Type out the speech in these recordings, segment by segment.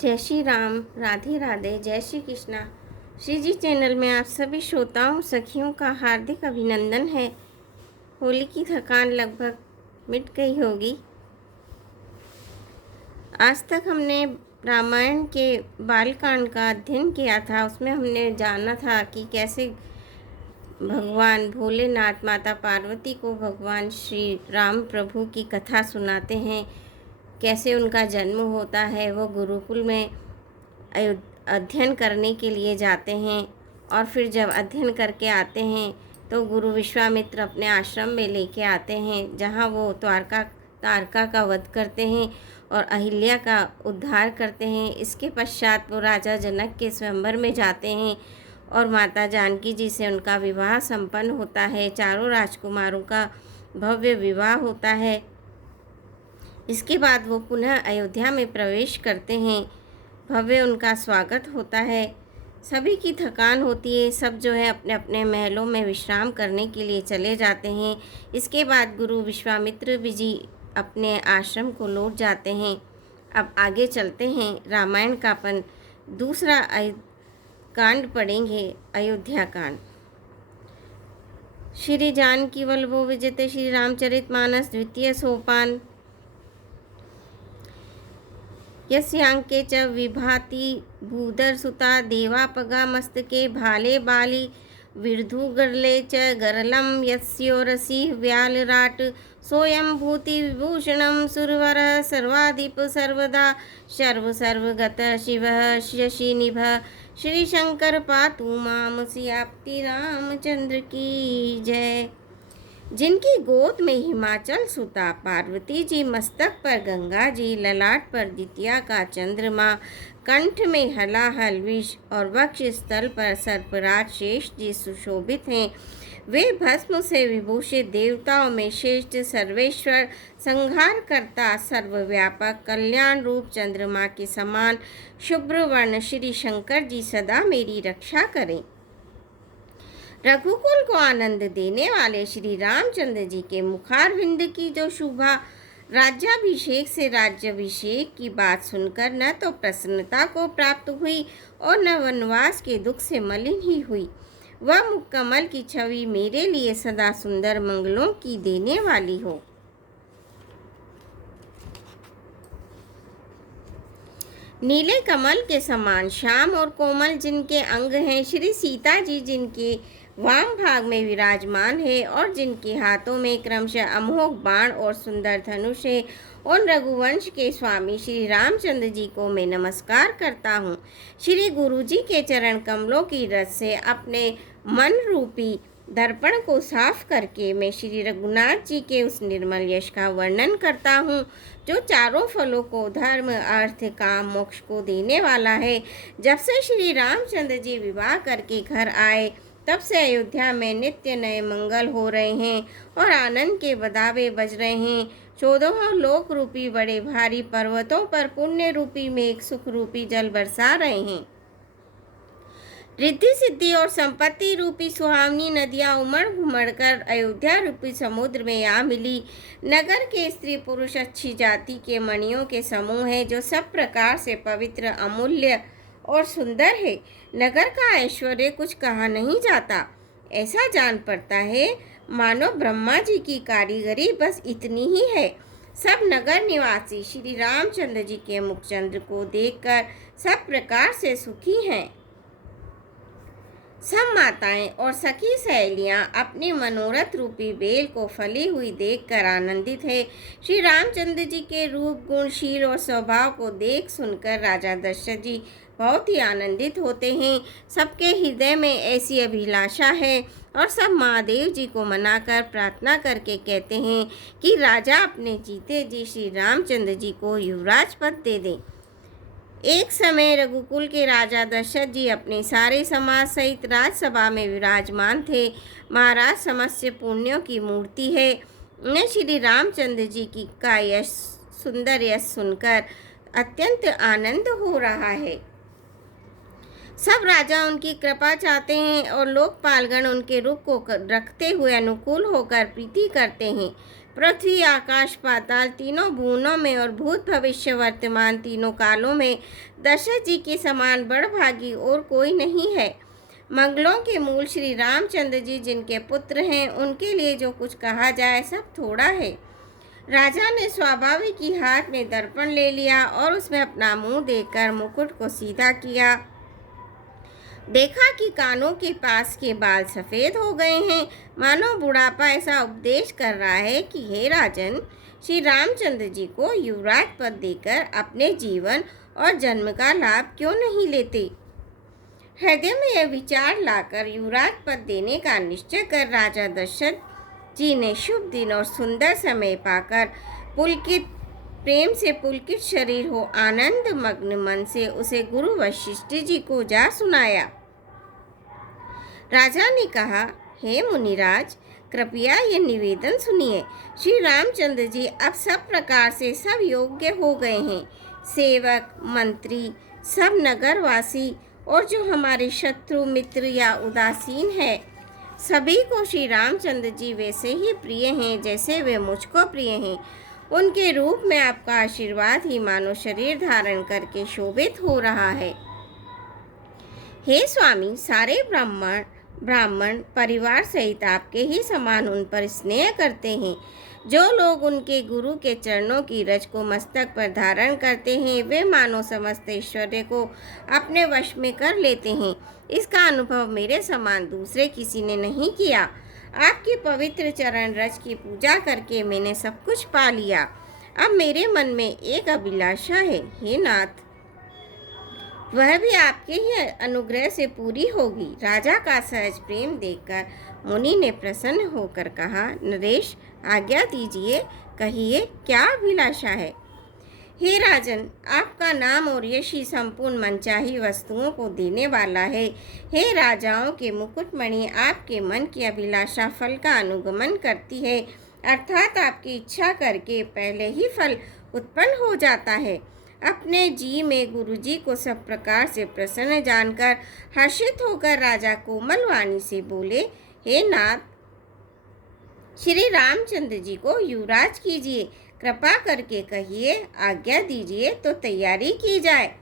जय श्री राम, राधे राधे, जय श्री कृष्णा। श्री जी चैनल में आप सभी श्रोताओं सखियों का हार्दिक अभिनंदन है। होली की थकान लगभग मिट गई होगी। आज तक हमने रामायण के बालकांड का अध्ययन किया था। उसमें हमने जाना था कि कैसे भगवान भोलेनाथ माता पार्वती को भगवान श्री राम प्रभु की कथा सुनाते हैं, कैसे उनका जन्म होता है। वो गुरुकुल में अध्ययन करने के लिए जाते हैं और फिर जब अध्ययन करके आते हैं तो गुरु विश्वामित्र अपने आश्रम में लेके आते हैं, जहाँ वो तारका का वध करते हैं और अहिल्या का उद्धार करते हैं। इसके पश्चात वो राजा जनक के स्वयंवर में जाते हैं और माता जानकी जी से उनका विवाह संपन्न होता है। चारों राजकुमारों का भव्य विवाह होता है। इसके बाद वो पुनः अयोध्या में प्रवेश करते हैं। भव्य उनका स्वागत होता है। सभी की थकान होती है। सब जो है अपने अपने महलों में विश्राम करने के लिए चले जाते हैं। इसके बाद गुरु विश्वामित्र जी अपने आश्रम को लौट जाते हैं। अब आगे चलते हैं। रामायण का अपन दूसरा कांड पढ़ेंगे, अयोध्या कांड। श्री जानकी वल्लभो विजयते श्री रामचरितमानस द्वितीय सोपान। यस्यांके च विभाति भूधरसुता देवापगा मस्तके भाले बाली विर्धुगरले च गरलं यस्योरसि व्यालराट सोऽयं भूति विभूषणं सुरवरः सर्वाधिप सर्वदा सर्वगत शिवः शशिनिभः। श्री शंकर पातु माम सियाप्ति रामचंद्र की जय। जिनकी गोद में हिमाचल सुता पार्वती जी, मस्तक पर गंगा जी, ललाट पर द्वितीया का चंद्रमा, कंठ में हलाहल विष और वक्ष स्थल पर सर्पराज शेष जी सुशोभित हैं। वे भस्म से विभूषित देवताओं में श्रेष्ठ सर्वेश्वर, संहार करता, सर्वव्यापक, कल्याण रूप चंद्रमा के समान शुभ्र वर्ण श्री शंकर जी सदा मेरी रक्षा करें। रघुकुल को आनंद देने वाले श्री रामचंद्र जी के मुखारविंद की जो शोभा राज्याभिषेक से राज्याभिषेक की बात सुनकर न तो प्रसन्नता को प्राप्त हुई और न वनवास के दुख से मलिन ही हुई। वह मुकम्मल की छवि मेरे लिए सदा सुंदर मंगलों की देने वाली हो। नीले कमल के समान श्याम और कोमल जिनके अंग हैं, श्री सीता जी जिनके वाम भाग में विराजमान है और जिनके हाथों में क्रमशः अमोघ बाण और सुंदर धनुष है, उन रघुवंश के स्वामी श्री रामचंद्र जी को मैं नमस्कार करता हूँ। श्री गुरु जी के चरण कमलों की रस से अपने मन रूपी दर्पण को साफ करके मैं श्री रघुनाथ जी के उस निर्मल यश का वर्णन करता हूँ, जो चारों फलों को धर्म अर्थ काम मोक्ष को देने वाला है। जब से श्री रामचंद्र जी विवाह करके घर आए, तब से अयोध्या में नित्य नए मंगल हो रहे हैं और आनंद के बदावे बज रहे हैं। 14 लोक रूपी बड़े भारी पर्वतों पर पुण्य रूपी मेघ सुख रूपी जल बरसा रहे हैं। रिद्धि सिद्धि और संपत्ति रूपी सुहावनी नदियां उमड़ घुमड़ कर अयोध्या रूपी समुद्र में आ मिली। नगर के स्त्री पुरुष अच्छी जाति के मणियों के समूह है, जो सब प्रकार से पवित्र, अमूल्य और सुंदर है। नगर का ऐश्वर्य कुछ कहा नहीं जाता। ऐसा जान पड़ता है मानो ब्रह्मा जी की कारीगरी बस इतनी ही है। सब नगर निवासी श्री रामचंद्र जी के मुखचंद्र को देखकर सब प्रकार से सुखी हैं। सब माताएं और सखी सहेलियां अपने मनोरथ रूपी बेल को फली हुई देखकर आनंदित है। श्री रामचंद्र जी के रूप, गुण, शील और स्वभाव को देख सुनकर राजा दशरथ जी बहुत ही आनंदित होते हैं। सबके हृदय में ऐसी अभिलाषा है और सब महादेव जी को मनाकर प्रार्थना करके कहते हैं कि राजा अपने जीते जी श्री रामचंद्र जी को युवराज पद दे दें। एक समय रघुकुल के राजा दशरथ जी अपने सारे समाज सहित राजसभा में विराजमान थे। महाराज समस्त पुण्यों की मूर्ति है। उन्हें श्री रामचंद्र जी की का यश, सुंदर यश सुनकर अत्यंत आनंद हो रहा है। सब राजा उनकी कृपा चाहते हैं और लोकपालगण उनके रुख को रखते हुए अनुकूल होकर प्रीति करते हैं। पृथ्वी आकाश पाताल तीनों भुवनों में और भूत भविष्य वर्तमान तीनों कालों में दशरथ जी के समान बड़भागी और कोई नहीं है। मंगलों के मूल श्री रामचंद्र जी जिनके पुत्र हैं, उनके लिए जो कुछ कहा जाए सब थोड़ा है। राजा ने स्वाभाविक ही हाथ में दर्पण ले लिया और उसमें अपना मुंह देखकर मुकुट को सीधा किया। देखा कि कानों के पास के बाल सफ़ेद हो गए हैं, मानो बुढ़ापा ऐसा उपदेश कर रहा है कि हे राजन, श्री रामचंद्र जी को युवराज पद देकर अपने जीवन और जन्म का लाभ क्यों नहीं लेते। हृदय में यह विचार लाकर युवराज पद देने का निश्चय कर राजा दशरथ जी ने शुभ दिन और सुंदर समय पाकर पुलकित प्रेम से पुलकित शरीर हो आनंद मग्न मन से उसे गुरु वशिष्ठ जी को जा सुनाया। राजा ने कहा, हे मुनिराज, कृपया ये निवेदन सुनिए। श्री रामचंद्र जी अब सब प्रकार से सब योग्य हो गए हैं। सेवक, मंत्री, सब नगरवासी और जो हमारे शत्रु मित्र या उदासीन है, सभी को श्री रामचंद्र जी वैसे ही प्रिय हैं जैसे वे मुझको प्रिय हैं। उनके रूप में आपका आशीर्वाद ही मानो शरीर धारण करके शोभित हो रहा है। हे स्वामी, सारे ब्राह्मण परिवार सहित आपके ही समान उन पर स्नेह करते हैं। जो लोग उनके गुरु के चरणों की रज को मस्तक पर धारण करते हैं, वे मानो समस्त ऐश्वर्य को अपने वश में कर लेते हैं। इसका अनुभव मेरे समान दूसरे किसी ने नहीं किया। आपके पवित्र चरण रज की पूजा करके मैंने सब कुछ पा लिया। अब मेरे मन में एक अभिलाषा है, हे नाथ, वह भी आपके ही अनुग्रह से पूरी होगी। राजा का सहज प्रेम देखकर मुनि ने प्रसन्न होकर कहा, नरेश, आज्ञा दीजिए, कहिए क्या अभिलाषा है। हे राजन, आपका नाम और यश ही संपूर्ण मनचाही वस्तुओं को देने वाला है। हे राजाओं के मुकुटमणि, आपके मन की अभिलाषा फल का अनुगमन करती है, अर्थात आपकी इच्छा करके पहले ही फल उत्पन्न हो जाता है। अपने जी में गुरुजी को सब प्रकार से प्रसन्न जानकर हर्षित होकर राजा कोमल वाणी से बोले, हे नाथ, श्री रामचंद्र जी को युवराज कीजिए। कृपा करके कहिए, आज्ञा दीजिए तो तैयारी की जाए।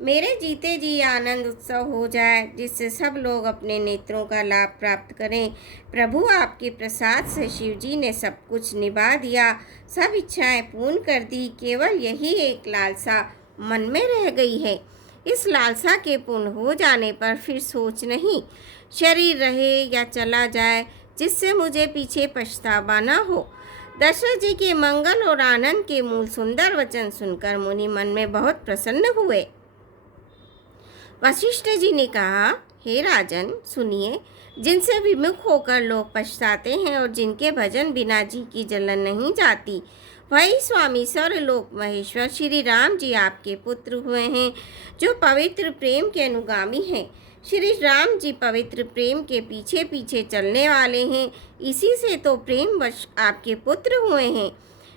मेरे जीते जी आनंद उत्सव हो जाए, जिससे सब लोग अपने नेत्रों का लाभ प्राप्त करें। प्रभु, आपके प्रसाद से शिव जी ने सब कुछ निभा दिया, सब इच्छाएं पूर्ण कर दी। केवल यही एक लालसा मन में रह गई है। इस लालसा के पूर्ण हो जाने पर फिर सोच नहीं, शरीर रहे या चला जाए, जिससे मुझे पीछे पछतावा न हो। दशरथ जी के मंगल और आनंद के मूल सुंदर वचन सुनकर मुनि मन में बहुत प्रसन्न हुए। वशिष्ठ जी ने कहा, हे राजन, सुनिए, जिनसे विमुख होकर लोग पछताते हैं और जिनके भजन बिना जी की जलन नहीं जाती, वही स्वामी सर्वलोक महेश्वर श्री राम जी आपके पुत्र हुए हैं, जो पवित्र प्रेम के अनुगामी हैं। श्री राम जी पवित्र प्रेम के पीछे पीछे चलने वाले हैं, इसी से तो प्रेम वश आपके पुत्र हुए हैं।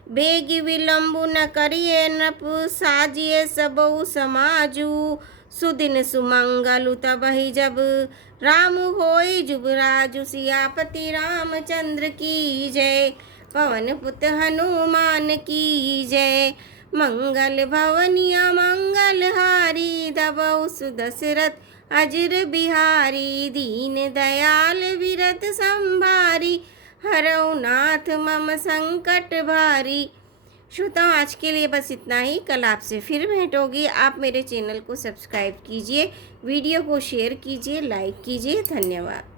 बेगी विलंबु न करिए नृप, साजिए सबउ समाजू, सुदिन सुमंगलु तबहि जब, राम होय जुबराजु, सियापति रामचंद्र की जय, पवन पुत हनुमान की जय। मंगल भवनिया मंगल हारी, दबउ सुदशरथ अजर बिहारी, दीन दयाल विरत संभारी, हरौ नाथ मम संकट भारी। श्रोताओं, आज के लिए बस इतना ही। कल आपसे फिर भेंट होगी। आप मेरे चैनल को सब्सक्राइब कीजिए, वीडियो को शेयर कीजिए, लाइक कीजिए। धन्यवाद।